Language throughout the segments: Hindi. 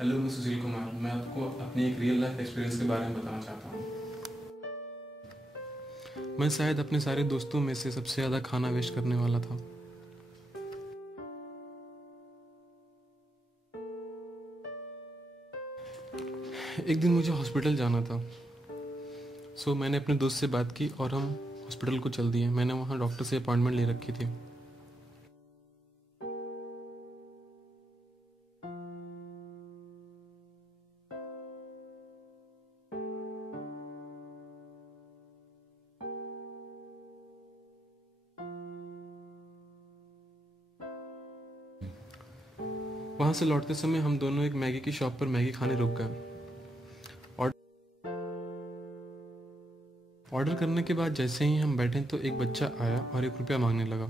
हेलो, मैं सुशील कुमार। मैं आपको अपनी एक रियल लाइफ एक्सपीरियंस के बारे में बताना चाहता हूँ। मैं शायद अपने सारे दोस्तों में से सबसे ज़्यादा खाना वेस्ट करने वाला था। एक दिन मुझे हॉस्पिटल जाना था, सो मैंने अपने दोस्त से बात की और हम हॉस्पिटल को चल दिए। मैंने वहाँ डॉक्टर से अपॉइंटमेंट ले रखी थी। वहाँ से लौटते समय हम दोनों एक मैगी की शॉप पर मैगी खाने रुक गए। ऑर्डर करने के बाद जैसे ही हम बैठे तो एक बच्चा आया और 1 रुपया मांगने लगा।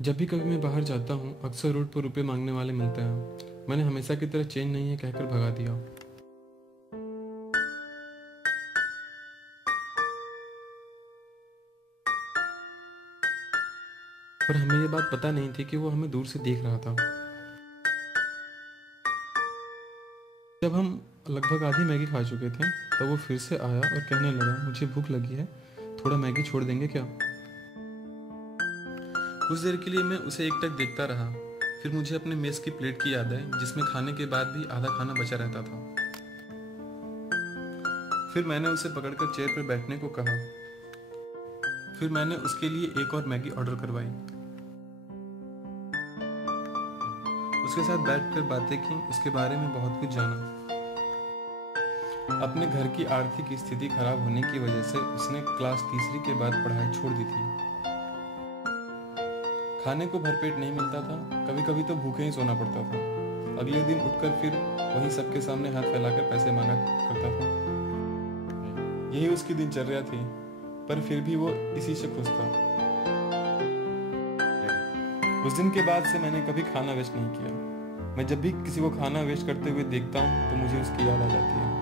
जब भी कभी मैं बाहर जाता हूँ, अक्सर रोड पर रुपये मांगने वाले मिलते हैं। मैंने हमेशा की तरह चेंज नहीं है कहकर भगा दिया। पर हमें ये बात पता नहीं थी कि वो हमें दूर से देख रहा था। जब हम लगभग आधी मैगी खा चुके थे, तब वो फिर से आया और कहने लगा, मुझे भूख लगी है, थोड़ा मैगी छोड़ देंगे क्या? कुछ देर के लिए मैं उसे एकटक देखता रहा। फिर मुझे अपने मेस की प्लेट की याद आई, जिसमें खाने के बाद भी आधा खाना बचा रहता था। फिर मैंने उसे पकड़कर चेयर पर बैठने को कहा। फिर मैंने उसके लिए एक और मैगी ऑर्डर करवाई। उसके साथ बैठकर बातें की, उसके बारे में बहुत कुछ जाना। अपने घर की आर्थिक स्थिति खराब होने की वजह से उसने क्लास तीसरी के बाद पढ़ाई छोड़ दी थी। खाने को भरपेट नहीं मिलता था, कभी कभी तो भूखे ही सोना पड़ता था। अगले दिन उठकर फिर वही सबके सामने हाथ फैलाकर पैसे मांगा करता था। यही उसकी दिनचर्या थी, पर फिर भी वो इसी से खुश था। उस दिन के बाद से मैंने कभी खाना वेस्ट नहीं किया। मैं जब भी किसी को खाना वेस्ट करते हुए देखता हूँ तो मुझे उसकी याद आ जाती है।